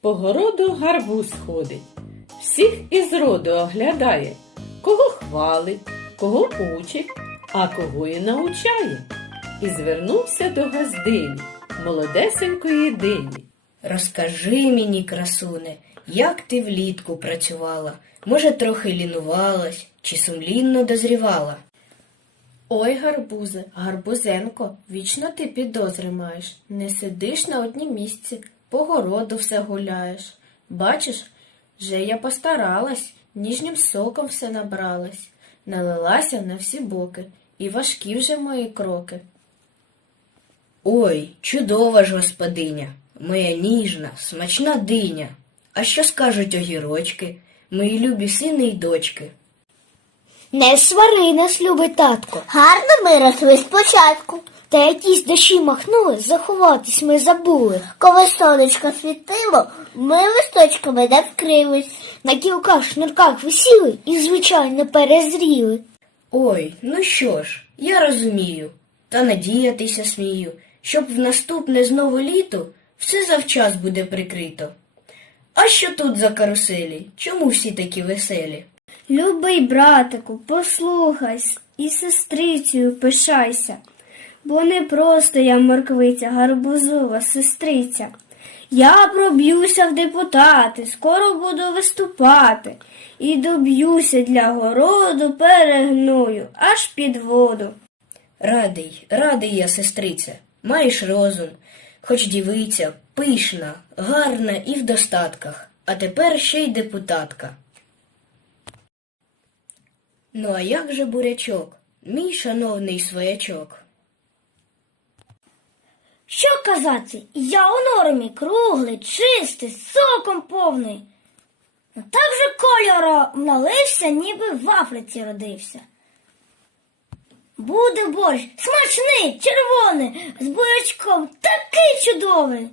По городу гарбуз ходить, всіх із роду оглядає, кого хвалить, кого учить, а кого і научає. І звернувся до газдині, молодесенької дині. Розкажи мені, красуне, як ти влітку працювала? Може, трохи лінувалась чи сумлінно дозрівала? Ой, гарбузе, гарбузенко, вічно ти підозри маєш. Не сидиш на однім місці, по городу все гуляєш. Бачиш, вже я постаралась, ніжнім соком все набралась, налилася на всі боки, і важкі вже мої кроки. Ой, чудова ж господиня, моя ніжна, смачна диня. А що скажуть огірочки, мої любі сини й дочки? Не свари нас, любий татко. Гарно ми росли спочатку. Та якісь дощі махнули, заховатись ми забули. Коли сонечко світило, ми листочками не вкрились. На кілках шнурках висіли і, звичайно, перезріли. Ой, ну що ж, я розумію, та надіятися смію, щоб в наступне знову літо все завчас буде прикрито. А що тут за каруселі? Чому всі такі веселі? Любий братику, послухай і сестрицею пишайся, бо не просто я морквиця, гарбузова сестриця. Я проб'юся в депутати, скоро буду виступати, і доб'юся для городу перегною аж під воду. Радий, радий я, сестриця, маєш розум, хоч дівиця, пишна, гарна і в достатках, а тепер ще й депутатка. Ну а як же бурячок, мій шановний своячок? Що казати, я у нормі круглий, чистий, соком повний. Ну так же кольора налився, ніби в Африці родився. Буде борщ смачний, червоний, з бурячком такий чудовий.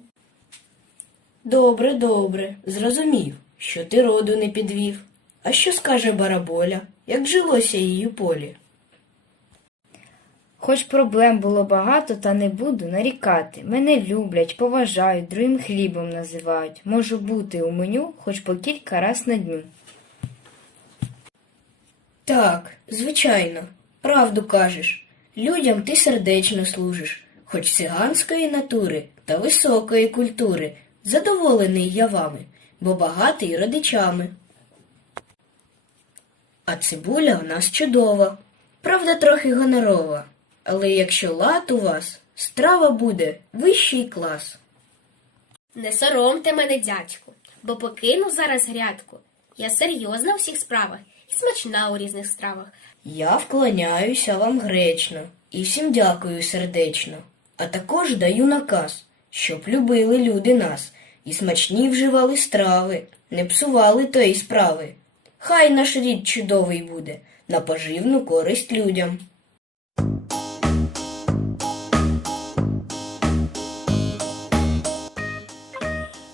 Добре, добре, зрозумів, що ти роду не підвів. А що скаже бараболя, як жилося їй у полі? Хоч проблем було багато, та не буду нарікати. Мене люблять, поважають, другим хлібом називають. Можу бути у меню хоч по кілька раз на дню. Так, звичайно, правду кажеш. Людям ти сердечно служиш, хоч циганської натури та високої культури. Задоволений я вами, бо багатий родичами. А цибуля в нас чудова, правда, трохи гонорова. Але якщо лад у вас, страва буде вищий клас. Не соромте мене, дядьку, бо покину зараз грядку. Я серйозна у всіх справах і смачна у різних стравах. Я вклоняюся вам гречно і всім дякую сердечно, а також даю наказ, щоб любили люди нас і смачні вживали страви, не псували тої справи. Хай наш рід чудовий буде на поживну користь людям.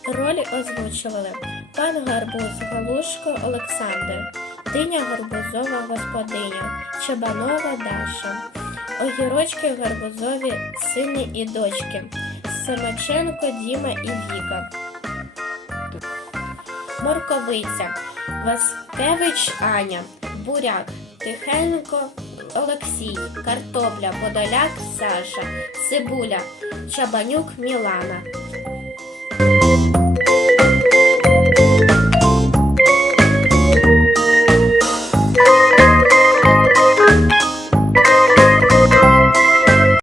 Ролі озвучували пан Гарбуз Галушко Олександр, Диня Гарбузова господиня, Чабанова Даша, Огірочки Гарбузові сини і дочки, Семаченко Діма і Віка. Морковиця, Васкевич Аня, Буряк, Тихенко Олексій, Картопля, Подоляк Саша, Цибуля, Чабанюк Мілана,